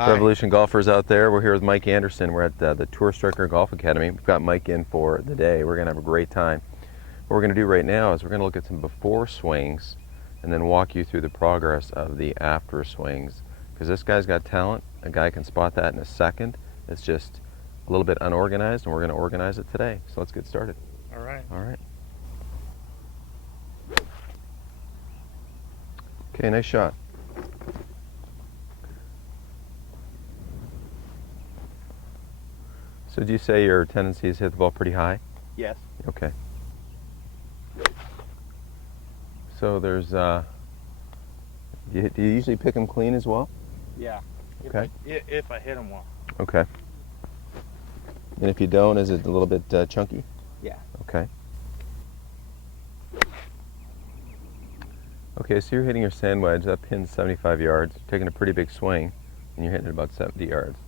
Hi. Revolution golfers out there, we're here with Mike Anderson. We're at the Tour Striker Golf Academy. We've got Mike in for the day. We're going to have a great time. What we're going to do right now is we're going to look at some before swings and then walk you through the progress of the after swings. Because this guy's got talent. A guy can spot that in a second. It's just a little bit unorganized, and we're going to organize it today. So let's get started. All right. All right. Okay, nice shot. So do you say your tendency is to hit the ball pretty high? Yes. Okay. So there's, do you usually pick them clean as well? Yeah. Okay. If I hit them well. Okay. And if you don't, is it a little bit chunky? Yeah. Okay. Okay, so you're hitting your sand wedge. That pin's 75 yards. You're taking a pretty big swing, and you're hitting it about 70 yards.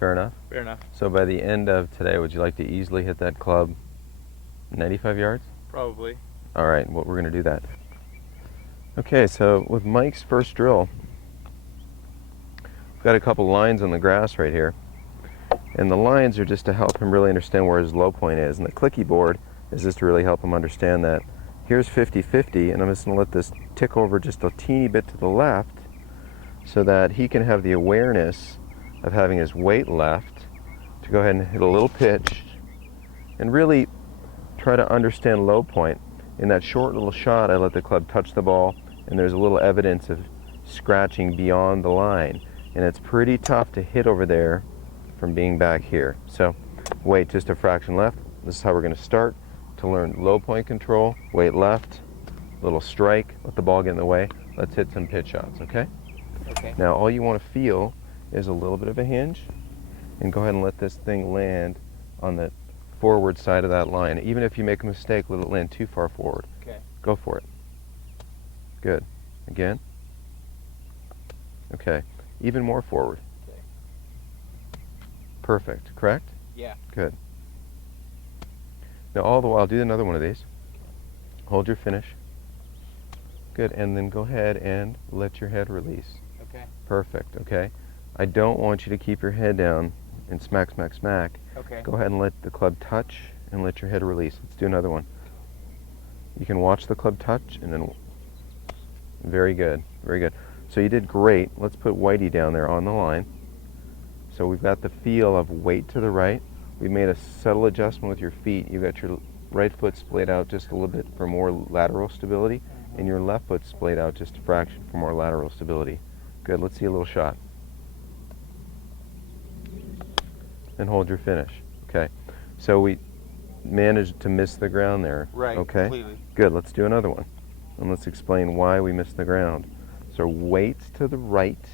Fair enough? Fair enough. So by the end of today, would you like to easily hit that club 95 yards? Probably. All right, well, we're going to do that. Okay, so with Mike's first drill, we've got a couple lines on the grass right here. And the lines are just to help him really understand where his low point is. And the clicky board is just to really help him understand that here's 50-50, and I'm just going to let this tick over just a teeny bit to the left so that he can have the awareness of having his weight left to go ahead and hit a little pitch and really try to understand low point. In that short little shot, I let the club touch the ball, and there's a little evidence of scratching beyond the line. And it's pretty tough to hit over there from being back here. So weight just a fraction left. This is how we're going to start to learn low point control. Weight left, little strike, let the ball get in the way. Let's hit some pitch shots, okay? Okay. Now all you want to feel is a little bit of a hinge, and go ahead and let this thing land on the forward side of that line. Even if you make a mistake, let it land too far forward. Okay. Go for it. Good. Again. Okay. Even more forward. Okay. Perfect. Correct? Yeah. Good. Now all the while, do another one of these. Hold your finish. Good. And then go ahead and let your head release. Okay. Perfect. Okay. I don't want you to keep your head down and smack, smack, smack. Okay. Go ahead and let the club touch and let your head release. Let's do another one. You can watch the club touch and then, very good, very good. So you did great. Let's put Whitey down there on the line. So we've got the feel of weight to the right. We made a subtle adjustment with your feet. You've got your right foot splayed out just a little bit for more lateral stability, and your left foot splayed out just a fraction for more lateral stability. Good, let's see a little shot. And hold your finish. Okay, so we managed to miss the ground there. Right. Okay. Completely. Good. Let's do another one, and let's explain why we missed the ground. So weight to the right.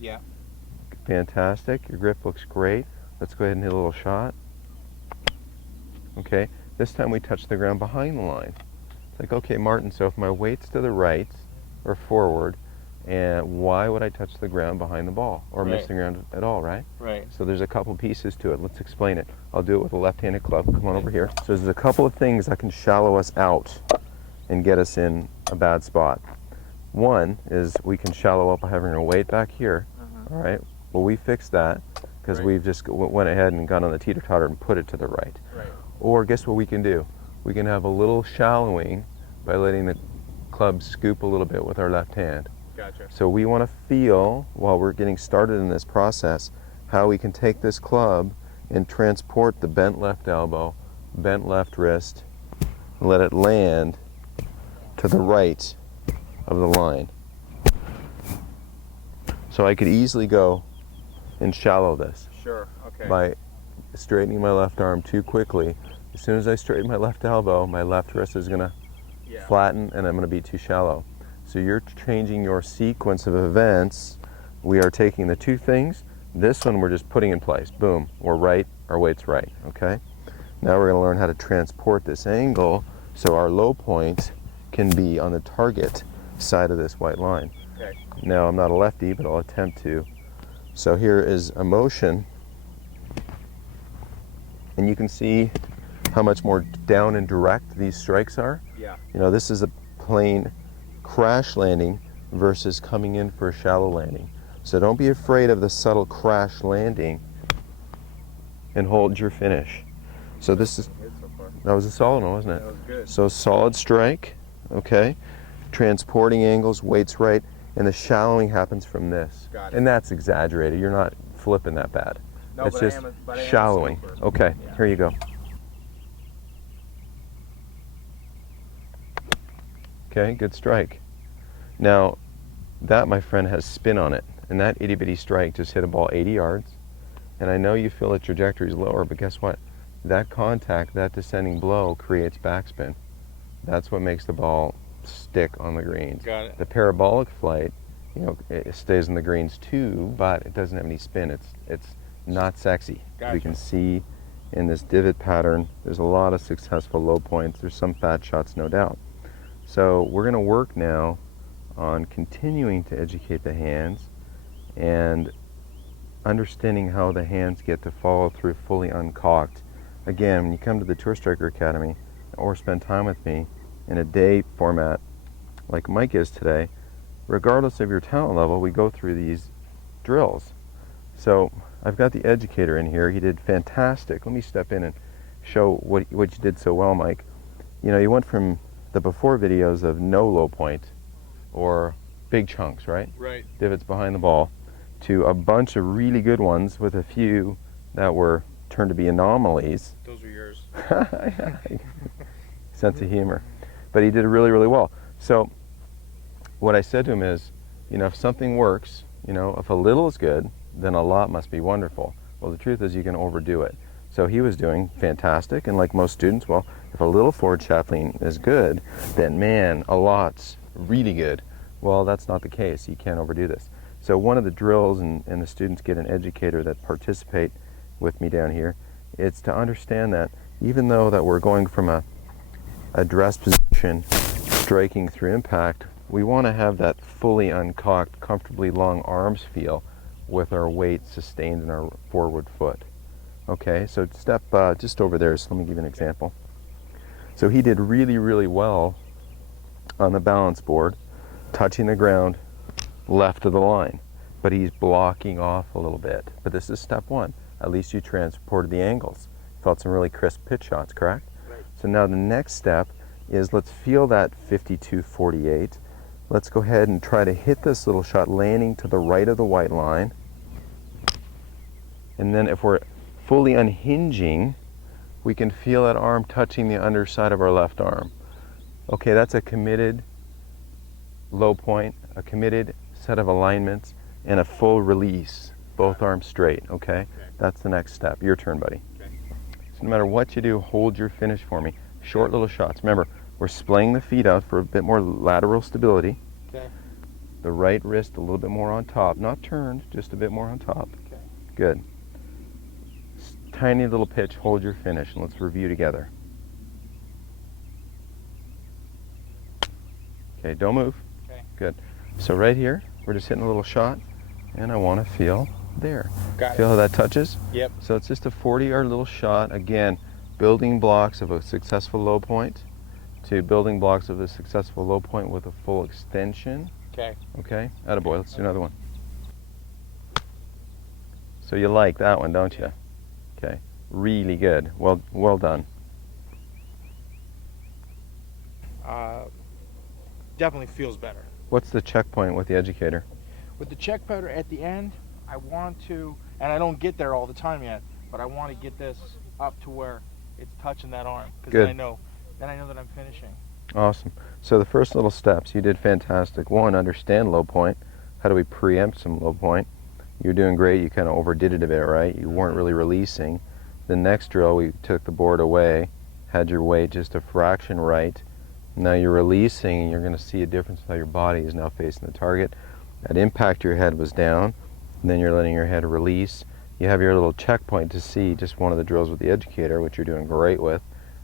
Yeah. Fantastic. Your grip looks great. Let's go ahead and hit a little shot. Okay. This time we touch the ground behind the line. It's like, okay, Martin. So if my weight's to the right or forward, and why would I touch the ground behind the ball or miss the ground at all, right? Right. So there's a couple pieces to it. Let's explain it. I'll do it with a left-handed club. Come on over here. So there's a couple of things that can shallow us out and get us in a bad spot. One is we can shallow up by having our weight back here. All right. Well, we fixed that because we've just went ahead and got on the teeter-totter and put it to the right. Right. Or guess what we can do? We can have a little shallowing by letting the club scoop a little bit with our left hand. Gotcha. So we want to feel, while we're getting started in this process, how we can take this club and transport the bent left elbow, bent left wrist, and let it land to the right of the line. So I could easily go and shallow this Sure. Okay. by straightening my left arm too quickly. As soon as I straighten my left elbow, my left wrist is going to flatten and I'm going to be too shallow. So you're changing your sequence of events. We are taking the two things. This one we're just putting in place. Boom, we're right, our weight's right, okay? Now we're gonna learn how to transport this angle so our low point can be on the target side of this white line. Okay. Now I'm not a lefty, but I'll attempt to. So here is a motion, and you can see how much more down and direct these strikes are. Yeah. You know, this is a plain crash landing versus coming in for a shallow landing. So don't be afraid of the subtle crash landing, and hold your finish. So this is, that was a solid one, wasn't it? That was good. So solid strike, okay? Transporting angles, weights right, and the shallowing happens from this. Got it. And that's exaggerated. You're not flipping that bad. No, it's but just I am shallowing. super. Okay, Yeah. here you go. Okay, good strike. Now, that, my friend, has spin on it. And that itty bitty strike just hit a ball 80 yards. And I know you feel the trajectory is lower, but guess what? That contact, that descending blow creates backspin. That's what makes the ball stick on the greens. Got it. The parabolic flight, you know, it stays in the greens too, but it doesn't have any spin. It's not sexy. Gotcha. We can see in this divot pattern, there's a lot of successful low points. There's some fat shots, no doubt. So we're going to work now on continuing to educate the hands and understanding how the hands get to follow through fully uncocked. Again, when you come to the Tour Striker Academy or spend time with me in a day format like Mike is today, regardless of your talent level, we go through these drills. So I've got the educator in here. He did fantastic. Let me step in and show what you did so well, Mike. You know, you went from the before videos of no low point or big chunks, right? Right. Divots behind the ball, to a bunch of really good ones with a few that were turned to be anomalies. Those were yours. Sense of humor. But he did really, really well. So what I said to him is, you know, if something works, you know, if a little is good, then a lot must be wonderful. Well, the truth is you can overdo it. So he was doing fantastic, and like most students, well, if a little forward shaft lean is good, then man, a lot's really good. Well, that's not the case. You can't overdo this. So one of the drills, and the students get an educator that participate with me down here, it's to understand that even though that we're going from a dress position, striking through impact, we want to have that fully uncocked, comfortably long arms feel with our weight sustained in our forward foot. Okay, so step just over there, so let me give you an example. So he did really, really well on the balance board, touching the ground left of the line, but he's blocking off a little bit. But this is step one. At least you transported the angles. Felt some really crisp pitch shots, correct? Right. So now the next step is, let's feel that 52-48. Let's go ahead and try to hit this little shot landing to the right of the white line. And then if we're fully unhinging, we can feel that arm touching the underside of our left arm. Okay, that's a committed low point, a committed set of alignments, and a full release, both arms straight, okay? That's the next step. Your turn, buddy. Okay. So no matter what you do, hold your finish for me. Short little shots. Remember, we're splaying the feet out for a bit more lateral stability. Okay. The right wrist a little bit more on top, not turned, just a bit more on top. Okay. Good. Tiny little pitch, hold your finish, and let's review together. Okay, don't move. Okay. Good. So right here, we're just hitting a little shot, and I want to feel there. Got Feel it. how that touches? Yep. So it's just a 40-yard little shot. Again, building blocks of a successful low point to building blocks of a successful low point with a full extension. Okay. Okay? Attaboy. Let's do another one. So you like that one, don't you? Okay. Really good. Well done. Definitely feels better. What's the checkpoint with the educator? With the check powder at the end, I want to, and I don't get there all the time yet, but I want to get this up to where it's touching that arm, because Good. then I know that I'm finishing. Awesome. So the first little steps, you did fantastic. One, understand low point. How do we preempt some low point? You're doing great. You kind of overdid it a bit, right? You weren't really releasing. The next drill, we took the board away, had your weight just a fraction right. Now you're releasing, and you're going to see a difference with how your body is now facing the target. At impact, your head was down, and then you're letting your head release. You have your little checkpoint to see just one of the drills with the educator, which you're doing great with.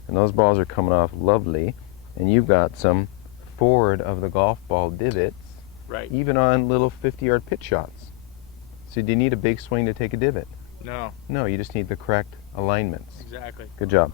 And those balls are coming off lovely, and you've got some forward of the golf ball divots, Right. even on little 50-yard pitch shots. So do you need a big swing to take a divot? No. No, you just need the correct alignments. Exactly. Good job.